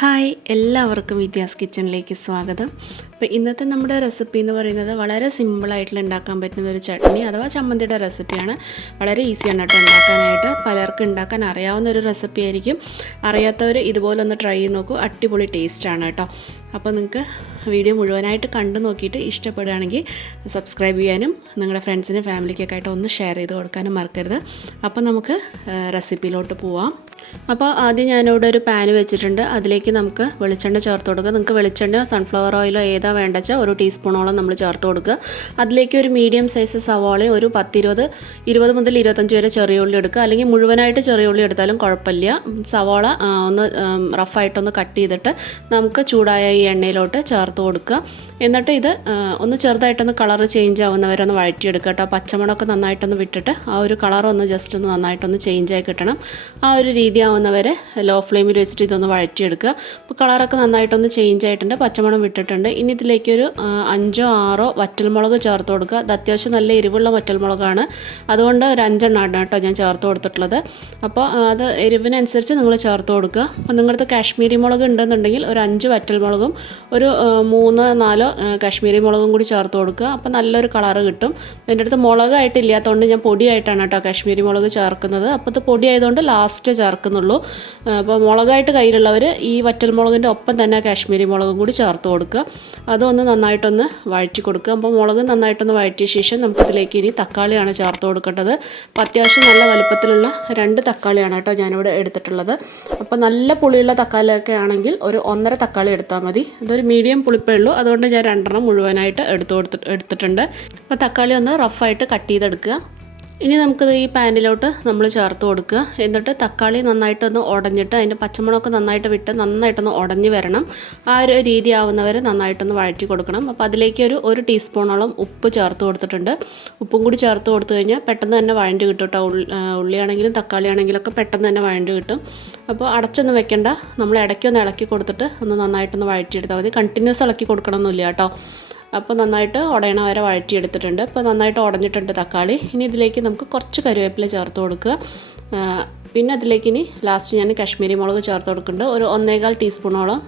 Hi എല്ലാവർക്കും വിദ്യാസ് കിച്ചണിലേക്ക് സ്വാഗതം. അപ്പോൾ ഇന്നത്തെ നമ്മുടെ റെസിപ്പി എന്ന് പറയുന്നത് വളരെ സിമ്പിളായിട്ടുള്ള ഉണ്ടാക്കാൻ പറ്റുന്ന ഒരു ചട്നി അഥവാ ചമ്മന്തിയുടെ റെസിപ്പിയാണ് വളരെ ഈസിയാണ് കേട്ടോ ഉണ്ടാക്കാനായിട്ട്. പലർക്കും ഉണ്ടാക്കാൻ അറിയാവുന്ന ഒരു റെസിപ്പി ആയിരിക്കും. അറിയാത്തവർ ഇതുപോലെ ഒന്ന് ട്രൈ ചെയ്ത് നോക്കൂ. അടിപൊളി ടേസ്റ്റാണ് കേട്ടോ. അപ്പോൾ നിങ്ങൾക്ക് വീഡിയോ മുഴുവനായിട്ട് കണ്ടു നോക്കിയിട്ട് ഇഷ്ടപ്പെടുകയാണെങ്കിൽ സബ്സ്ക്രൈബ് ചെയ്യാനും നിങ്ങളുടെ ഫ്രണ്ട്സിനും ഫാമിലിക്കൊക്കെ ആയിട്ട് ഒന്ന് ഷെയർ ചെയ്ത് കൊടുക്കാനും മറക്കരുത്. അപ്പോൾ നമുക്ക് റെസിപ്പിയിലോട്ട് പോവാം. അപ്പോൾ ആദ്യം ഞാനിവിടെ ഒരു പാൻ വെച്ചിട്ടുണ്ട്. അതിലേക്ക് നമുക്ക് വെളിച്ചെണ്ണ ചേർത്ത് കൊടുക്കുക. നിങ്ങൾക്ക് വെളിച്ചെണ്ണ സൺഫ്ലവർ ഓയിലോ ഏതാ വേണ്ടച്ചാൽ ഒരു ടീസ്പൂണോളം നമ്മൾ ചേർത്ത് കൊടുക്കുക. അതിലേക്ക് ഒരു മീഡിയം സൈസ് സവാളയും ഒരു പത്തിരുപത് ഇരുപത് മുതൽ ഇരുപത്തഞ്ച് വരെ ചെറിയ ഉള്ളി എടുക്കുക. അല്ലെങ്കിൽ മുഴുവനായിട്ട് ചെറിയ ഉള്ളി എടുത്താലും കുഴപ്പമില്ല. സവാള ഒന്ന് റഫായിട്ടൊന്ന് കട്ട് ചെയ്തിട്ട് നമുക്ക് ചൂടായ ഈ എണ്ണയിലോട്ട് ചേർത്ത് കൊടുക്കുക. എന്നിട്ട് ഇത് ഒന്ന് ചെറുതായിട്ടൊന്ന് കളർ ചേഞ്ച് ആവുന്നവരെ ഒന്ന് വഴറ്റിയെടുക്കുക കേട്ടോ. പച്ചമുളകൊക്കെ നന്നായിട്ടൊന്ന് വിട്ടിട്ട് ആ ഒരു കളറൊന്ന് ജസ്റ്റ് ഒന്ന് നന്നായിട്ടൊന്ന് ആയി കിട്ടണം. ആ ഒരു ആവുന്നവരെ ലോ ഫ്ലെയിമിൽ വെച്ചിട്ട് ഇതൊന്ന് വഴറ്റിയെടുക്കുക. അപ്പോൾ കളറൊക്കെ നന്നായിട്ടൊന്ന് ചേഞ്ച് ആയിട്ടുണ്ട്. പച്ചമണം വിട്ടിട്ടുണ്ട്. ഇനി ഇതിലേക്ക് ഒരു അഞ്ചോ ആറോ വറ്റൽമുളക് ചേർത്ത് കൊടുക്കുക. അത് അത്യാവശ്യം നല്ല എരിവുള്ള വറ്റൽമുളകാണ്. അതുകൊണ്ട് ഒരു അഞ്ചെണ്ണമാണ് കേട്ടോ ഞാൻ ചേർത്ത് കൊടുത്തിട്ടുള്ളത്. അപ്പോൾ അത് എരിവിനനുസരിച്ച് നിങ്ങൾ ചേർത്ത് കൊടുക്കുക. അപ്പോൾ നിങ്ങളുടെ കാശ്മീരി മുളക് ഉണ്ടെന്നുണ്ടെങ്കിൽ ഒരു അഞ്ച് വറ്റൽമുളകും ഒരു മൂന്ന് നാലോ കാശ്മീരി മുളകും കൂടി ചേർത്ത് കൊടുക്കുക. അപ്പോൾ നല്ലൊരു കളറ് കിട്ടും. എന്റെ അടുത്ത് മുളകായിട്ടില്ലാത്തതുകൊണ്ട് ഞാൻ പൊടിയായിട്ടാണ് കേട്ടോ കാശ്മീരി മുളക് ചേർക്കുന്നത്. അപ്പോൾ ഇത് പൊടിയായതുകൊണ്ട് ലാസ്റ്റ് ചേർക്കുന്നുള്ളൂ ആ, അപ്പോൾ മുളകായിട്ട് കയ്യിലുള്ളവർ ഈ വറ്റൽമുളകിന്റെ ഒപ്പം തന്നെ കാശ്മീരി മുളകും കൂടി ചേർത്ത് കൊടുക്കുക. അതൊന്ന് നന്നായിട്ടൊന്ന് വഴറ്റി കൊടുക്കുക. അപ്പോൾ മുളക് നന്നായിട്ടൊന്ന് വഴറ്റിയ ശേഷം നമുക്കിതിലേക്ക് ഇനി തക്കാളിയാണ് ചേർത്ത് കൊടുക്കേണ്ടത്. അപ്പോൾ അത്യാവശ്യം നല്ല വലുപ്പത്തിലുള്ള രണ്ട് തക്കാളിയാണ് കേട്ടോ ഞാനിവിടെ എടുത്തിട്ടുള്ളത്. അപ്പോൾ നല്ല പുളിയുള്ള തക്കാളിയൊക്കെ ആണെങ്കിൽ ഒരു ഒന്നര തക്കാളി എടുത്താൽ മതി. ഇതൊരു മീഡിയം പുളിപ്പേ ഉള്ളൂ. അതുകൊണ്ട് ഞാൻ രണ്ടെണ്ണം മുഴുവനായിട്ട് എടുത്തു കൊടുത്തിട്ട് എടുത്തിട്ടുണ്ട്. അപ്പോൾ തക്കാളി ഒന്ന് റഫായിട്ട് കട്ട് ചെയ്തെടുക്കുക. ഇനി നമുക്കിത് ഈ പാനിലോട്ട് നമ്മൾ ചേർത്ത് കൊടുക്കുക. എന്നിട്ട് തക്കാളി നന്നായിട്ടൊന്ന് ഉടഞ്ഞിട്ട് അതിന്റെ പച്ചമുളകൊക്കെ നന്നായിട്ട് വിട്ട് നന്നായിട്ടൊന്ന് ഉടഞ്ഞു വരണം. ആ ഒരു രീതി ആവുന്നവരെ നന്നായിട്ടൊന്ന് വഴറ്റി കൊടുക്കണം. അപ്പോൾ അതിലേക്ക് ഒരു ഒരു ടീസ്പൂണോളം ഉപ്പ് ചേർത്ത് കൊടുത്തിട്ടുണ്ട്. ഉപ്പും കൂടി ചേർത്ത് കൊടുത്തു കഴിഞ്ഞാൽ പെട്ടെന്ന് തന്നെ വഴണ്ട് കിട്ടും കേട്ടോ. ഉള്ളിയാണെങ്കിലും തക്കാളി ആണെങ്കിലും ഒക്കെ പെട്ടെന്ന് തന്നെ വഴണ്ട് കിട്ടും. അപ്പോൾ അടച്ചൊന്നും വെക്കേണ്ട. നമ്മൾ ഇടയ്ക്കൊന്ന് ഇളക്കി കൊടുത്തിട്ട് ഒന്ന് നന്നായിട്ടൊന്ന് വഴറ്റിയെടുത്താൽ മതി. കണ്ടിന്യൂസ് ഇളക്കി കൊടുക്കണമെന്നില്ല കേട്ടോ. അപ്പോൾ നന്നായിട്ട് ഉടയണ വരെ വഴറ്റിയെടുത്തിട്ടുണ്ട്. അപ്പോൾ നന്നായിട്ട് ഉടഞ്ഞിട്ടുണ്ട് തക്കാളി. ഇനി ഇതിലേക്ക് നമുക്ക് കുറച്ച് കരുവേപ്പില ചേർത്ത് കൊടുക്കുക. പിന്നെ അതിലേക്ക് ഇനി ലാസ്റ്റ് ഞാൻ കാശ്മീരി മുളക് ചേർത്ത് കൊടുക്കുന്നുണ്ട്. ഒരു ഒന്നേകാൽ ടീസ്പൂണോളം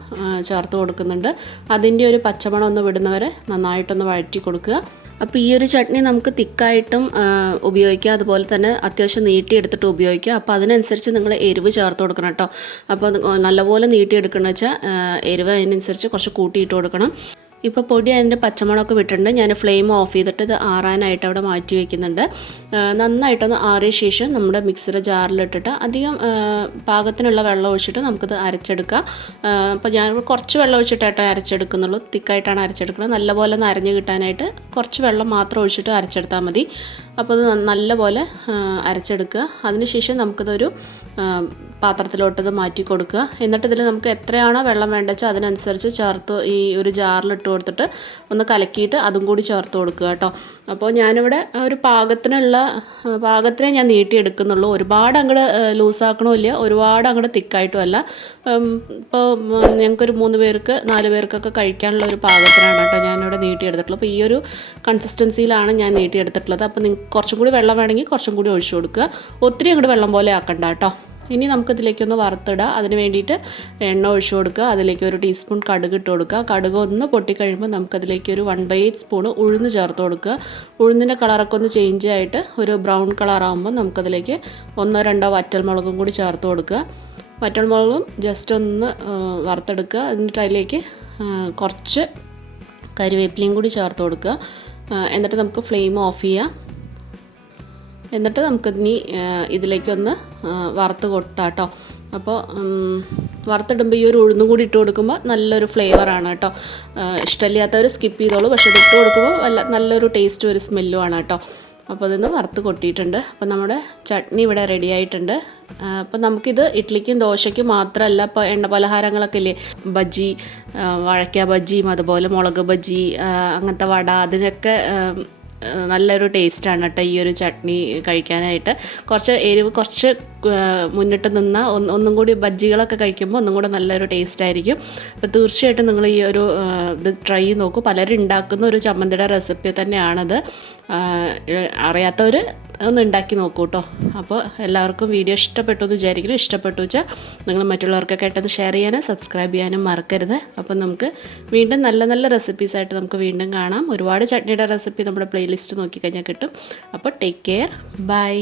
ചേർത്ത് കൊടുക്കുന്നുണ്ട്. അതിന്റെ ഒരു പച്ചമണം ഒന്ന് വിടുന്നവരെ നന്നായിട്ടൊന്ന് വഴറ്റി കൊടുക്കുക. അപ്പോൾ ഈ ഒരു ചട്നി നമുക്ക് തിക്കായിട്ടും ഉപയോഗിക്കാം. അതുപോലെ തന്നെ അത്യാവശ്യം നീട്ടിയെടുത്തിട്ട് ഉപയോഗിക്കാം. അപ്പോൾ അതിനനുസരിച്ച് നിങ്ങൾ എരിവ് ചേർത്ത് കൊടുക്കണം കേട്ടോ. അപ്പോൾ നല്ലപോലെ നീട്ടിയെടുക്കണമെന്ന് വെച്ചാൽ എരിവ് അതിനനുസരിച്ച് കുറച്ച് കൂട്ടിയിട്ട് കൊടുക്കണം. ഇപ്പോൾ പൊടി അതിന്റെ പച്ചമുളകൊക്കെ വിട്ടിട്ടുണ്ട്. ഞാൻ ഫ്ലെയിം ഓഫ് ചെയ്തിട്ട് ഇത് ആറാനായിട്ട് അവിടെ മാറ്റി വയ്ക്കുന്നുണ്ട് നന്നായിട്ടൊന്ന് ആറിയ ശേഷം നമ്മുടെ മിക്സിയുടെ ജാറിലിട്ടിട്ട് അധികം പാകത്തിനുള്ള വെള്ളം ഒഴിച്ചിട്ട് നമുക്കിത് അരച്ചെടുക്കാം. അപ്പോൾ ഞാൻ കുറച്ച് വെള്ളം ഒഴിച്ചിട്ടാട്ടോ അരച്ചെടുക്കുന്നുള്ളൂ. തിക്കായിട്ടാണ് അരച്ചെടുക്കുന്നത്. നല്ലപോലെ ഒന്ന് കിട്ടാനായിട്ട് കുറച്ച് വെള്ളം മാത്രം ഒഴിച്ചിട്ട് അരച്ചെടുത്താൽ മതി. അപ്പോൾ അത് നല്ലപോലെ അരച്ചെടുക്കുക. അതിനുശേഷം നമുക്കിതൊരു പാത്രത്തിലോട്ട് ഇത് മാറ്റി കൊടുക്കുക. എന്നിട്ട് ഇതിൽ നമുക്ക് എത്രയാണോ വെള്ളം വേണ്ടത് അതിനനുസരിച്ച് ചേർത്ത് ഈ ഒരു ജാറിലിട്ട് കൊടുത്തിട്ട് ഒന്ന് കലക്കിയിട്ട് അതും കൂടി ചേർത്ത് കൊടുക്കുക കേട്ടോ. അപ്പോൾ ഞാനിവിടെ ഒരു പാകത്തിനുള്ള പാകത്തിനെ ഞാൻ നീട്ടിയെടുക്കുന്നുള്ളൂ. ഒരുപാട് അങ്ങോട്ട് ലൂസാക്കണമില്ല ഒരുപാട് അങ്ങോട്ട് തിക്കായിട്ടും അല്ല. ഇപ്പോൾ ഞങ്ങൾക്കൊരു മൂന്ന് പേർക്ക് നാല് പേർക്കൊക്കെ കഴിക്കാനുള്ള ഒരു പാകത്തിനാണ് കേട്ടോ ഞാനിവിടെ നീട്ടിയെടുത്തിട്ടുള്ളത്. അപ്പോൾ ഈ ഒരു കൺസിസ്റ്റൻസിയിലാണ് ഞാൻ നീട്ടിയെടുത്തിട്ടുള്ളത്. അപ്പോൾ നിങ്ങൾക്ക് കുറച്ചും കൂടി വെള്ളം വേണമെങ്കിൽ കുറച്ചും കൂടി ഒഴിച്ചു കൊടുക്കുക. ഒത്തിരി അങ്ങോട്ട് വെള്ളം പോലെ ആക്കണ്ട കേട്ടോ. ഇനി നമുക്കിതിലേക്കൊന്ന് വറുത്തിടുക. അതിന് വേണ്ടിയിട്ട് എണ്ണ ഒഴിച്ചു കൊടുക്കുക. അതിലേക്ക് ഒരു ടീസ്പൂൺ കടുക് ഇട്ട് കൊടുക്കുക. കടുക് ഒന്ന് പൊട്ടിക്കഴിയുമ്പോൾ നമുക്കതിലേക്ക് ഒരു വൺ ബൈ എയ്റ്റ് സ്പൂൺ ഉഴുന്ന് ചേർത്ത് കൊടുക്കുക. ഉഴുന്നിന്റെ കളറൊക്കെ ഒന്ന് ചേഞ്ച് ആയിട്ട് ഒരു ബ്രൗൺ കളറാകുമ്പോൾ നമുക്കതിലേക്ക് ഒന്നോ രണ്ടോ വറ്റൽമുളകും കൂടി ചേർത്ത് കൊടുക്കുക. വറ്റൽമുളകും ജസ്റ്റ് ഒന്ന് വറുത്തെടുക്കുക. എന്നിട്ട് അതിലേക്ക് കുറച്ച് കരിവേപ്പിലയും കൂടി ചേർത്ത് കൊടുക്കുക. എന്നിട്ട് നമുക്ക് ഫ്ലെയിം ഓഫ് ചെയ്യാം. എന്നിട്ട് നമുക്കിനി ഇതിലേക്കൊന്ന് വറുത്ത് കൊട്ടാം കേട്ടോ. അപ്പോൾ വറുത്തിടുമ്പോൾ ഈ ഒരു ഉഴുന്നും കൂടി ഇട്ട് കൊടുക്കുമ്പോൾ നല്ലൊരു ഫ്ലേവറാണ് കേട്ടോ. ഇഷ്ടമില്ലാത്തവർ സ്കിപ്പ് ചെയ്തോളൂ. പക്ഷേ ഇട്ട് കൊടുക്കുമ്പോൾ നല്ല നല്ലൊരു ടേസ്റ്റും ഒരു സ്മെല്ലും ആണ് കേട്ടോ. അപ്പോൾ അതൊന്ന് വറുത്ത് കൊട്ടിയിട്ടുണ്ട്. അപ്പോൾ നമ്മുടെ ചട്നി ഇവിടെ റെഡി ആയിട്ടുണ്ട്. അപ്പോൾ നമുക്കിത് ഇഡ്ഡലിക്കും ദോശയ്ക്കും മാത്രമല്ല ഇപ്പോൾ എണ്ണ പലഹാരങ്ങളൊക്കെ ഇല്ലേ? ബജ്ജി വഴക്ക ബജ്ജിയും അതുപോലെ മുളക് ബജ്ജി അങ്ങനത്തെ വട അതിനൊക്കെ നല്ലൊരു ടേസ്റ്റാണ് കേട്ടോ ഈ ഒരു ചട്നി കഴിക്കാനായിട്ട്. കുറച്ച് എരിവ് കുറച്ച് മുന്നിട്ട് നിന്ന ഒന്ന് കൂടി ബജ്ജികളൊക്കെ കഴിക്കുമ്പോൾ ഒന്നും കൂടെ നല്ലൊരു ടേസ്റ്റ് ആയിരിക്കും. അപ്പോൾ തീർച്ചയായിട്ടും നിങ്ങൾ ഈ ഒരു ഇത് ട്രൈ ചെയ്ത് നോക്കൂ. പലരും ഉണ്ടാക്കുന്ന ഒരു ചമ്മന്തിയുടെ റെസിപ്പി തന്നെയാണത്. അറിയാത്തവർ ഒന്ന് ഉണ്ടാക്കി നോക്കൂ കേട്ടോ അപ്പോൾ എല്ലാവർക്കും വീഡിയോ ഇഷ്ടപ്പെട്ടു എന്ന് വിചാരിക്കുന്നു. ഇഷ്ടപ്പെട്ടു വെച്ചാൽ നിങ്ങൾ മറ്റുള്ളവർക്കൊക്കെ ആയിട്ടത് ഷെയർ ചെയ്യാനും സബ്സ്ക്രൈബ് ചെയ്യാനും മറക്കരുത്. അപ്പം നമുക്ക് വീണ്ടും നല്ല നല്ല റെസിപ്പീസായിട്ട് നമുക്ക് വീണ്ടും കാണാം. ഒരുപാട് ചട്നിയുടെ റെസിപ്പി നമ്മുടെ പ്ലേലിസ്റ്റ് നോക്കിക്കഴിഞ്ഞാൽ കിട്ടും. അപ്പോൾ ടേക്ക് കെയർ ബൈ